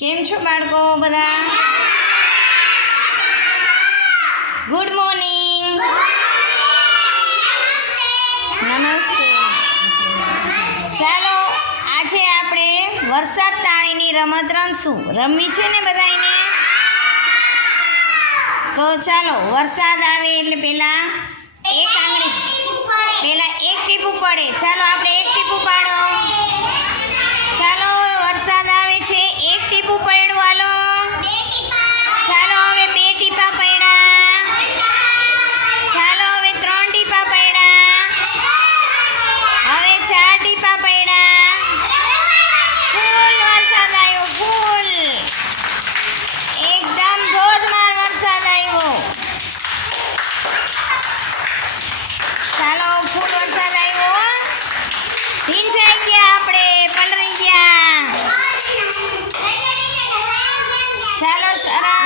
કેમ છો બાળકો બધા? Good morning. નમસ્તે. ચાલો આજે આપણે વરસાદ તાણીની રમત રમશું. રમવી છે ને બધાને? તો ચાલો, વરસાદ આવે એટલે પહેલા એક ટીપું પડે. ચાલો આપણે એક ટીપું પાડો. ચાલો વરસાદ આવે છે, એક ટીપું પડ્યું. હાલો ચાલો હવે 2 ટીપા પડ્યા. ચાલો હવે 3 ટીપા પડ્યા. હવે 4 ટીપા પડ્યા. ફૂલ વરસાદ આવ્યો, ફૂલ એકદમ ધોધમાર વરસાદ આવ્યો. ચાલો ફૂલ વરસાદ આવ્યો. ભીંજાઈ ગયા, આપણે પલળી ગયા. ચાલો સરસ.